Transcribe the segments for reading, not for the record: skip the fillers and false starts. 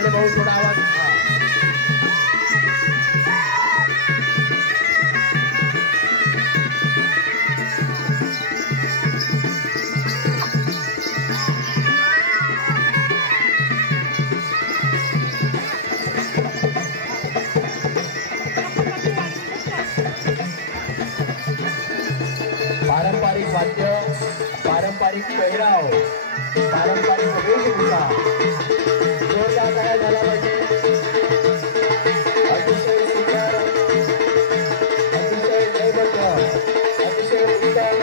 वाले भाऊ थोडा आवाज पारंपरिक वाद्य, पारंपरिक पेहराव, पारंपरिक वेशभूषा जोरदार तयार झाला पाहिजे। अतिशय सुंदर, अतिशय लयबद्ध, अतिशय उत्तम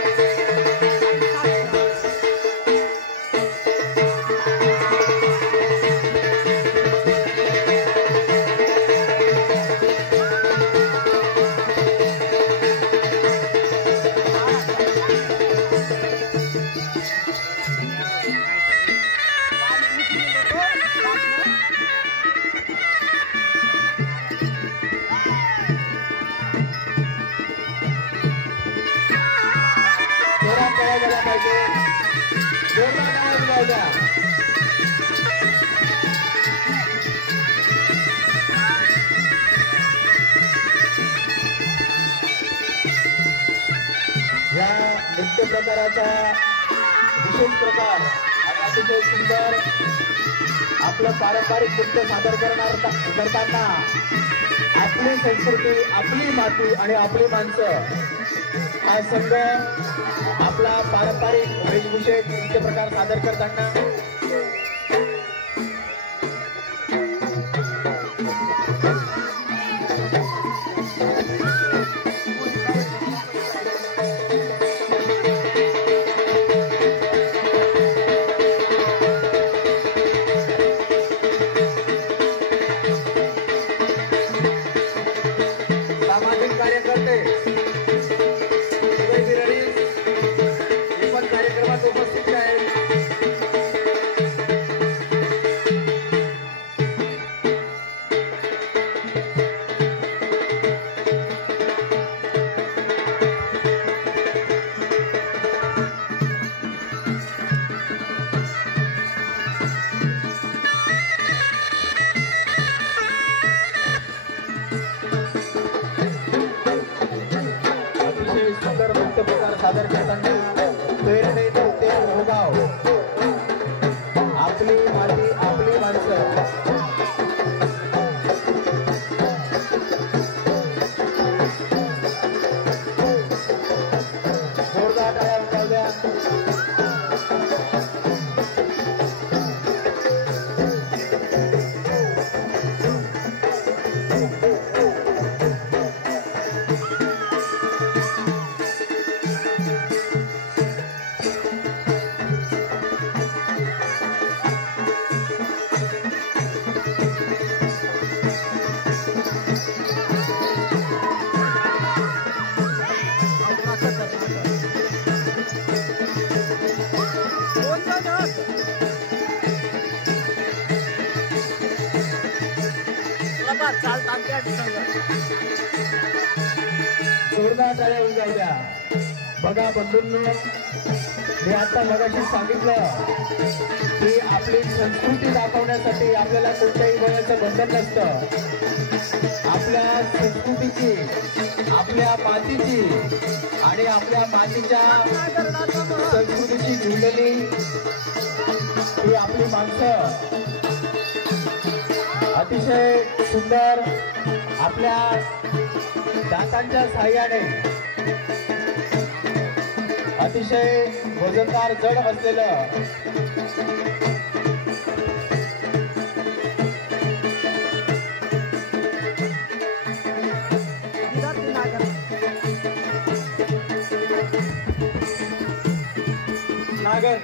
या नृत्य प्रकाराचा विशेष प्रकार आणि अतिशय सुंदर आपलं पारंपरिक नृत्य सादर करताना आपली संस्कृती, आपली माती आणि आपली माणसं हा संघ आपला पारंपरिक वेशभूषेत नृत्य प्रकार सादर करताना सादर करताना प्रेरणेने ते भोगाव, आपली माती, आपली माणसं जोरदार टाळ्या वाजवल्या। जोरदार टाळ्या वाजवल्या। बघा बंधूंनो, मी आता मगाशी सांगितलं की आपली संस्कृती दाखवण्यासाठी आपल्याला कोणत्याही वयाचं बंधन नसतं। आपल्या संस्कृतीची, आपल्या मातीची आणि आपल्या मातीच्या संस्कृतीची जुळलेली ही आपली माणसं अतिशय सुंदर आपल्या दातांच्या साह्याने अतिशय वजनदार जड असलेलं नागर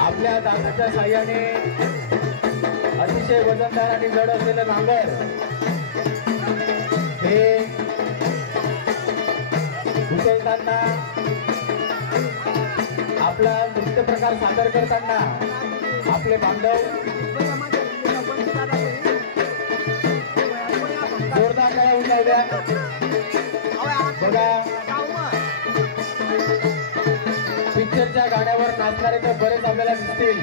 आपल्या दाताच्या साह्याने अतिशय वजनदार आणि जड असलेलं नांगर हे उचलताना आपला नृत्य प्रकार सादर करताना आपले बांधव जोरदार टाळ्या उचलल्या। बघा पिक्चरच्या गाण्यावर नाचणारे तर बरेच आपल्याला दिसतील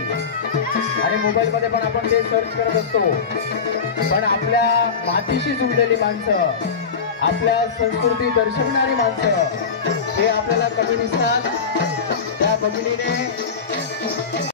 आणि मोबाईल मध्ये पण आपण ते सर्च करत असतो, पण आपल्या मातीशी जुळलेली माणसं, आपल्या संस्कृती दर्शवणारी माणसं हे आपल्याला कमी दिसतात. त्या भगिनीने